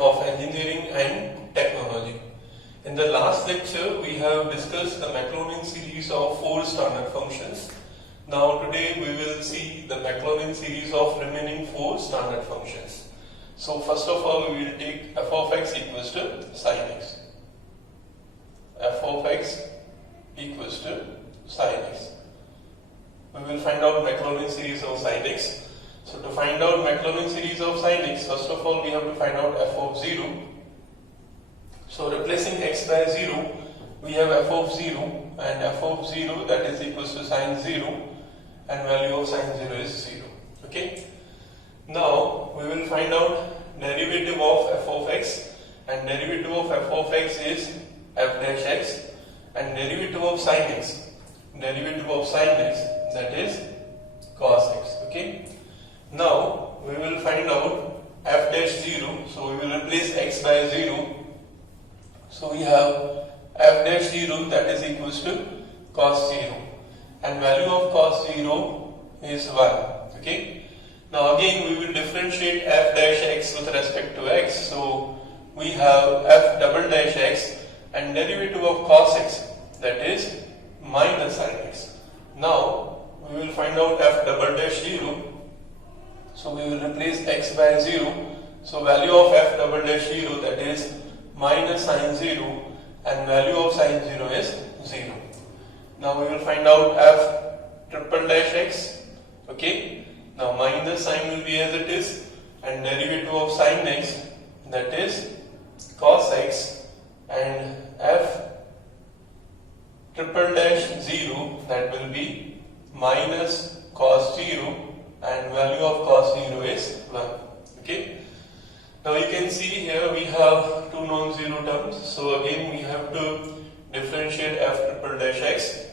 of Engineering and Technology. In the last lecture, we have discussed the Maclaurin series of 4 standard functions. Now today we will see the Maclaurin series of remaining 4 standard functions. So first of all, we will take f of x equals to sin x. F of x equals to sin x. We will find out Maclaurin series of sin x. So to find out Maclaurin series of sin x, first of all we have to find out f of 0. So replacing x by 0, we have f of 0, and f of 0 that is equals to sin 0, and value of sin 0 is 0. Okay. Now we will find out derivative of f of x, and derivative of f of x is f dash x, and derivative of sin x, that is cos x. Okay. Now we will find out f dash 0, so we will replace x by 0. So we have f dash 0 that is equals to cos 0, and value of cos 0 is 1. Okay. Now again we will differentiate f dash x with respect to x. So we have f double dash x, and derivative of cos x, that is minus sin x. Now we will find out f double dash 0. So we will replace x by 0. So value of f double dash 0, that is minus sin 0, and value of sin 0 is 0. Now we will find out f triple dash x. Okay. Now minus sign will be as it is, and derivative of sin x, that is cos x, and f triple dash 0, that will be minus cos 0, and value of cos 0 is 1. Okay. Now you can see here we have two non-zero terms. So again we have to differentiate f triple dash x.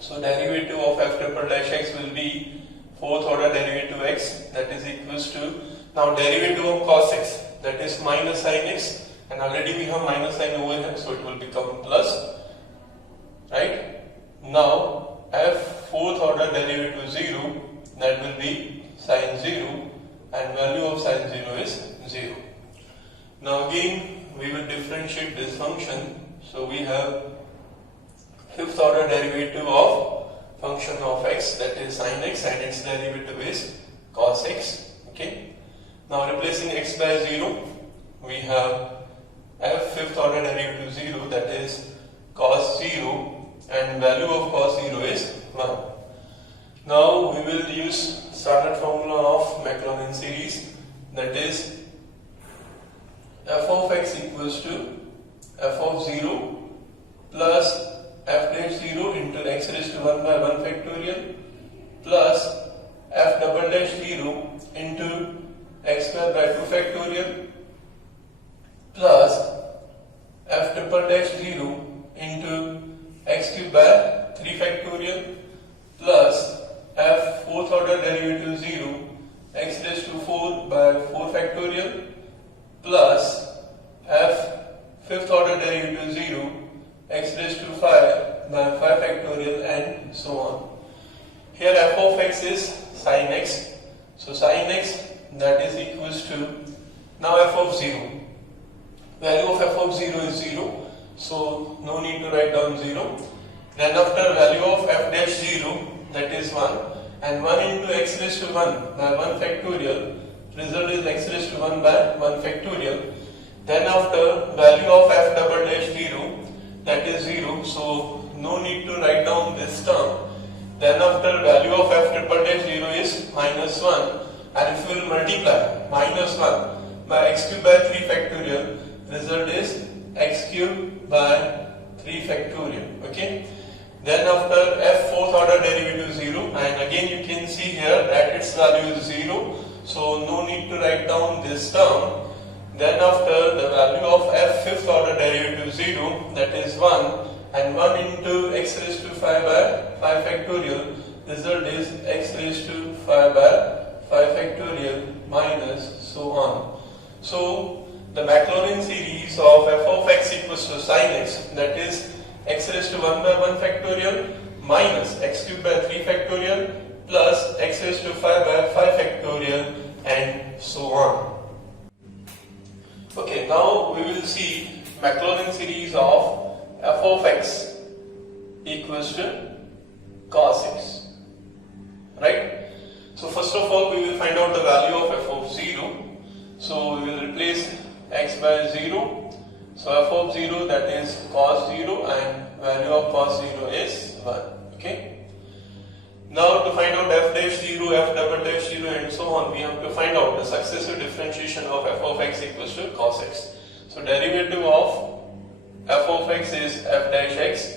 So derivative of f triple dash x will be 4th order derivative x, that is equals to, now derivative of cos x, that is minus sin x, and already we have minus sign over here, so it will become plus, right? Now f 4th order derivative 0, that will be sin 0, and value of sin 0 is 0. Now again we will differentiate this function. So we have 5th order derivative of function of x, that is sin x, and its derivative is cos x. Okay. Now replacing x by 0, we have f 5th order derivative 0, that is cos 0, and value of cos 0 is 1. Now we will use standard formula of Maclaurin series, that is f of x equals to f of 0 plus f dash 0 into x raised to 1 by 1 factorial plus f double dash 0 into x square by 2 factorial plus f triple dash 0 into x cube by 3 factorial plus f 4th order derivative 0 x raised to 4 by 4 factorial plus f 5th order derivative 0 x raised to 5 by 5 factorial, and so on. Here f of x is sin x. So sin x, that is equals to, now f of 0. Value of f of 0 is 0. So no need to write down 0. Then after value of f dash 0, that is 1. And 1 into x raised to 1 by 1 factorial. Result is x raised to 1 by 1 factorial. Then after value of f double dash 0, that is 0, so no need to write down this term. Then after value of f triple dash 0 is minus 1, and if we will multiply minus 1 by x cube by 3 factorial, result is x cube by 3 factorial. Okay. Then after f 4th order derivative 0, and again you can see here that its value is 0, so no need to write down this term. Then after the value of f 5th order derivative 0, that is 1, and 1 into x raised to 5 by 5 factorial, result is x raised to 5 by 5 factorial minus so on. So the Maclaurin series of f of x equals to sin x, that is x raised to 1 by 1 factorial minus x cube by 3 factorial plus x raised to 5 by 5 factorial, and so on. Okay, now we will see Maclaurin series of f of x equals to cos x. Right? So first of all, we will find out the value of f of 0. So we will replace x by 0. So f of 0, that is cos 0, and value of cos 0 is 1. Okay. Now to find out f dash 0, f double dash 0 and so on, we have to find out the successive differentiation of f of x equals to cos x. So derivative of f of x is f dash x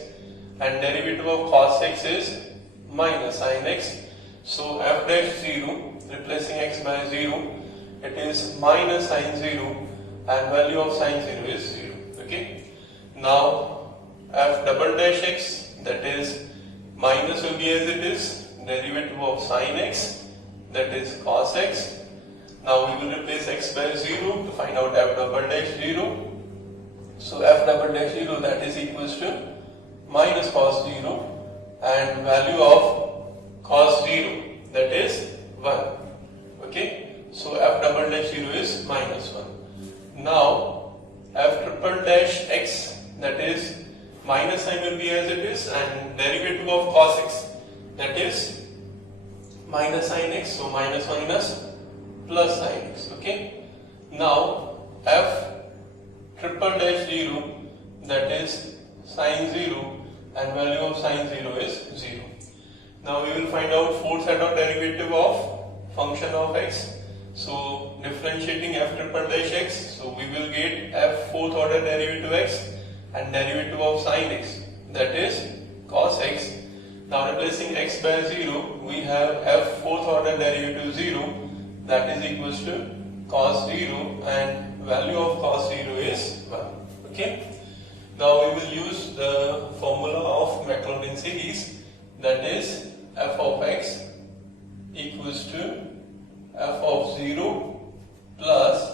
and derivative of cos x is minus sin x. So f dash 0, replacing x by 0, it is minus sin 0 and value of sin 0 is 0. Okay. Now f double dash x, that is minus will be as it is, derivative of sin x, that is cos x. Now we will replace x by 0 to find out f double dash 0. So f double dash 0, that is equals to minus cos 0 and value of cos 0, that is 1. Okay. So f double dash 0 is minus 1. Now f triple dash x, that is minus sign will be as it is and derivative of cos x, that is minus sin x. So minus minus plus sin x. Okay. Now f triple dash 0, that is sin 0 and value of sin 0 is 0. Now we will find out fourth order derivative of function of x. So differentiating f triple dash x, so we will get f fourth order derivative x and derivative of sin x, that is cos x. Now replacing x by 0, we have f fourth order derivative 0, that is equals to cos 0 and value of cos 0 is 1. Okay. Now we will use the formula of Maclaurin series, that is f of x equals to f of 0 plus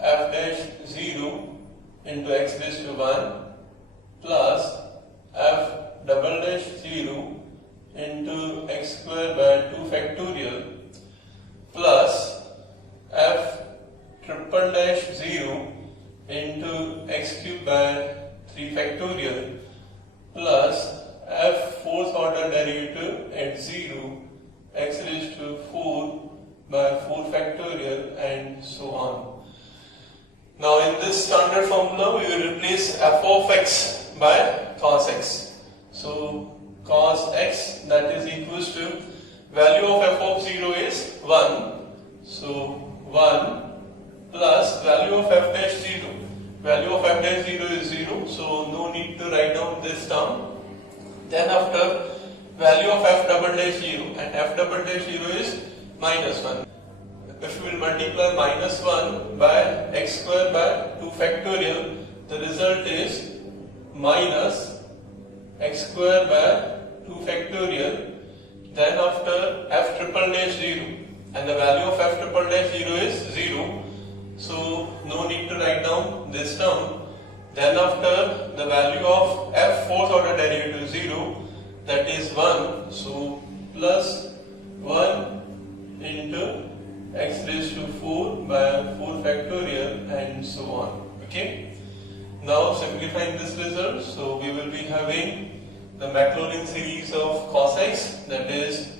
f dash 0 into x raised to 1 plus f double dash 0 into x square by 2 factorial plus f triple dash 0 into x cube by 3 factorial plus f fourth order derivative at 0 x raised to 4 by 4 factorial and so on. Now in this standard formula we will replace f of x by cos x. So cos x, that is equals to value of f of 0 is 1. So 1 plus value of f dash 0. Value of f dash 0 is 0. So no need to write down this term. Then after value of f double dash 0 and f double dash 0 is minus 1. If we will multiply minus 1 by x square by 2 factorial, the result is minus x square by 2 factorial. Then after f triple dash 0 and the value of f triple dash 0 is 0. So no need to write down this term. Then after the value of f fourth order derivative 0, that is 1. So plus 1 into x raised to 4 by 4 factorial and so on. Okay. Now simplifying this result, so we will be having the Maclaurin series of cos x, that is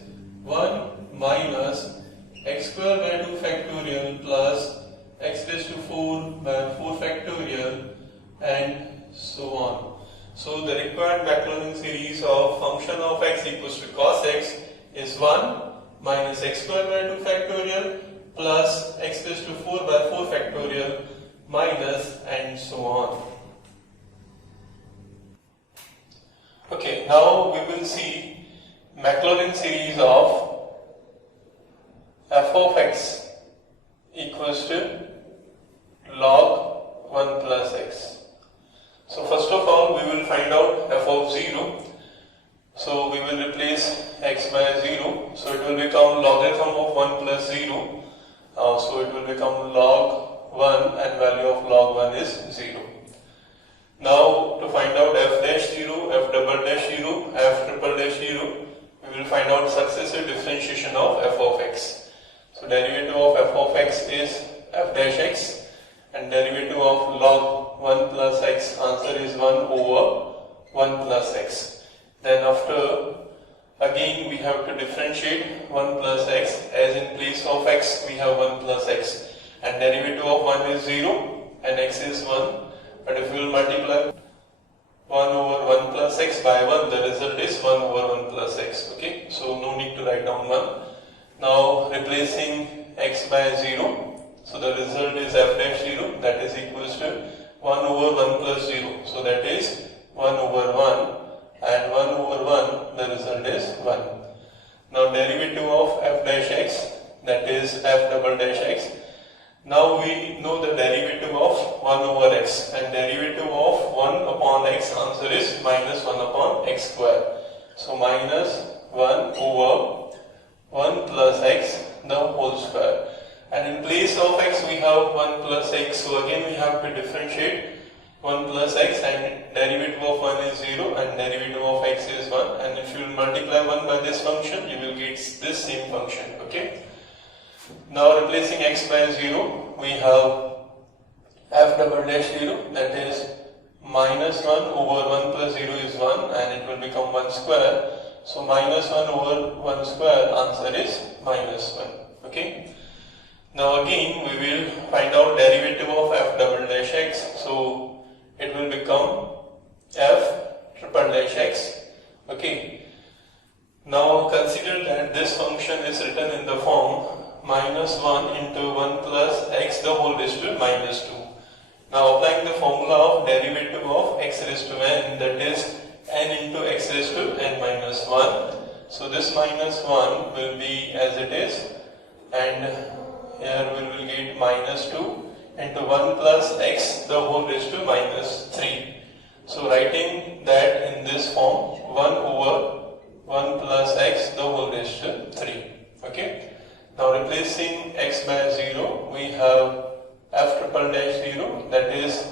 1 minus x square by 2 factorial plus x raised to 4 by 4 factorial and so on. So the required Maclaurin series of function of x equals to cos x is 1 minus x square by 2 factorial plus x raised to 4 by 4 factorial minus and so on. Okay, now we will see Maclaurin series of f of x equals to log 1 plus x. So first of all we will find out f of 0. So we will replace x by 0. So it will become logarithm of 1 plus 0. So it will become log 1 and value of log 1 is 0. Now to find out f dash 0, f double dash 0, f triple dash 0, we will find out successive differentiation of f of x. So derivative of f of x is f dash x and derivative of log 1 plus x, answer is 1 over 1 plus x. Then after, again we have to differentiate 1 plus x, as in place of x we have 1 plus x, and derivative of 1 is 0 and x is 1, but if we will multiply 1 over 1 plus x by 1, the result is 1 over 1 plus x. Okay, so no need to write down 1. Now replacing x by 0, so the result is f dash 0, that is equals to 1 over 1 plus 0, so that is 1 over 1, and 1 over 1, the result is 1. Now derivative of f dash x, that is f double dash x. Now we know the derivative of 1 over x, and derivative of 1 upon x, answer is minus 1 upon x square. So minus 1 over 1 plus x, the whole square. And in place of x we have 1 plus x, so again we have to differentiate 1 plus x, and derivative of 1 is 0 and derivative of x is 1, and if you will multiply 1 by this function, you will get this same function. Okay. Now replacing x by 0, we have f double dash 0, that is minus 1 over 1 plus 0 is 1, and it will become 1 square. So minus 1 over 1 square, answer is minus 1. Okay. Now again we will find out derivative of f double dash x. So it will become f triple dash x. Okay. Now consider that this function is written in the form minus 1 into 1 plus x the whole raised to minus 2. Now applying the formula of derivative of x raised to n, that is n into x raised to n minus 1. So this minus 1 will be as it is, and here we will get minus 2 into 1 plus x the whole raised to minus 3. So writing that in this form, 1 over 1 plus x the whole raised to 3. Okay. Now replacing x by 0, we have f triple dash 0, that is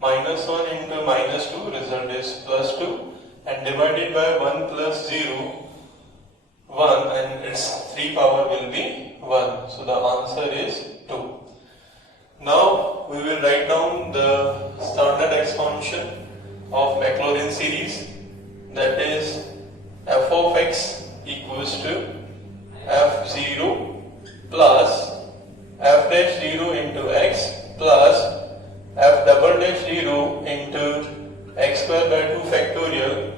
minus 1 into minus 2, result is plus 2, and divided by 1 plus 0, 1, and its 3 power will be 1. So the answer is 2. Now we will write down the standard expansion of Maclaurin series, that is f of x equals to f0 plus f dash 0 into x plus f double dash 0 into x square by 2 factorial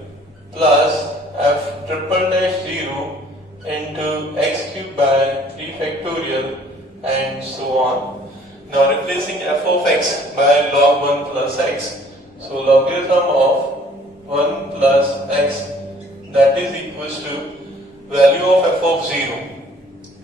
plus f triple dash 0 into x cube by 3 factorial, and so on. Now replacing f of x by log 1 plus x, so logarithm of 1 plus x, that is equals to value of f of 0.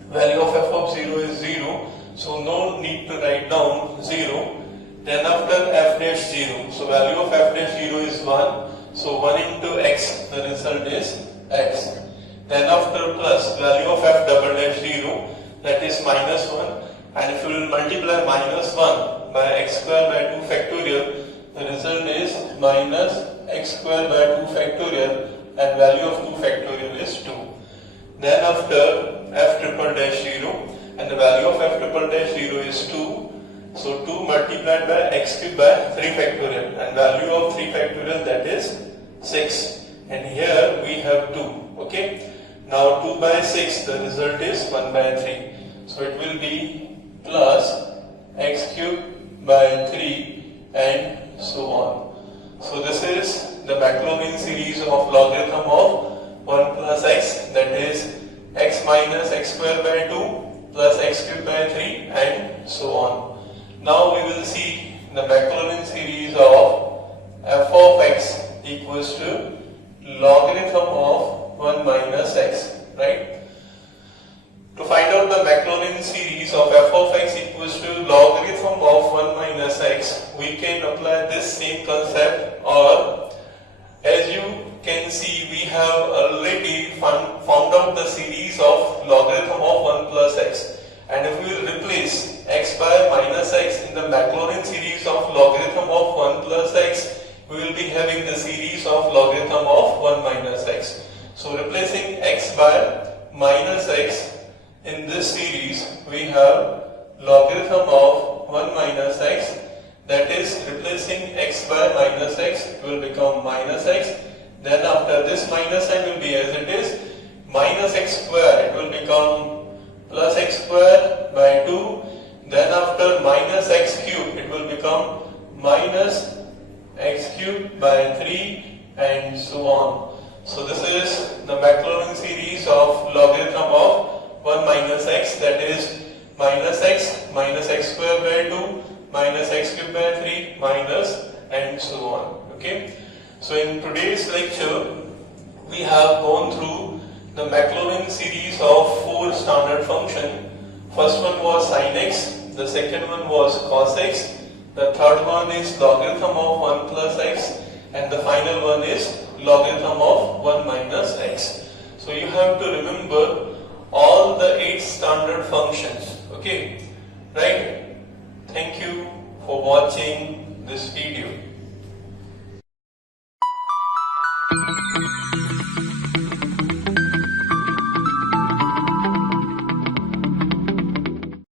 Value of f of 0 is 0, so no need to write down 0. Then after f dash 0, so value of f dash 0 is 1, so 1 into x, the result is x. Then after plus value of f double dash 0, that is minus 1, and if you will multiply minus 1 by x square by 2 factorial, the result is minus x square by 2 factorial, and value of 2 factorial is 2. Then after f triple dash 0, and the value of f triple dash 0 is 2, so 2 multiplied by x cube by 3 factorial, and value of 3 factorial, that is 6, and here we have 2. Okay. Now 2 by 6, the result is 1 by 3, so it will be plus x cube by 3, and so on. So this is the Maclaurin series of logarithm of 1 plus x, that is x minus x square by 2 plus x cube by 3, and so on. Now we will see the Maclaurin series of f of x equals to logarithm of 1 minus x, right? To find out the Maclaurin series of f of x equals to logarithm of 1 minus x, we can apply this same concept, or as you can see, we have already found out the series of logarithm of 1 plus x, and if we will replace x by minus x in the Maclaurin series of logarithm of 1 plus x, we will be having the series of logarithm of 1 minus x. So replacing x by minus x in this series, we have logarithm of 1 minus x, that is replacing x by minus x, it will become minus x. Then after this minus sign will be as it is, minus x square, it will become plus x square by 2. Then after minus x cube, it will become minus x cube by 3 and so on. So this is the Maclaurin series of logarithm of 1 minus x, that is minus x square by 2, minus x cube by 3, minus and so on. Okay. So in today's lecture, we have gone through the Maclaurin series of 4 standard functions. First one was sin x, the second one was cos x, the third one is logarithm of 1 plus x, and the final one is logarithm of 1 minus x. So you have to remember all the 8 standard functions. Okay, right? Thank you for watching this video.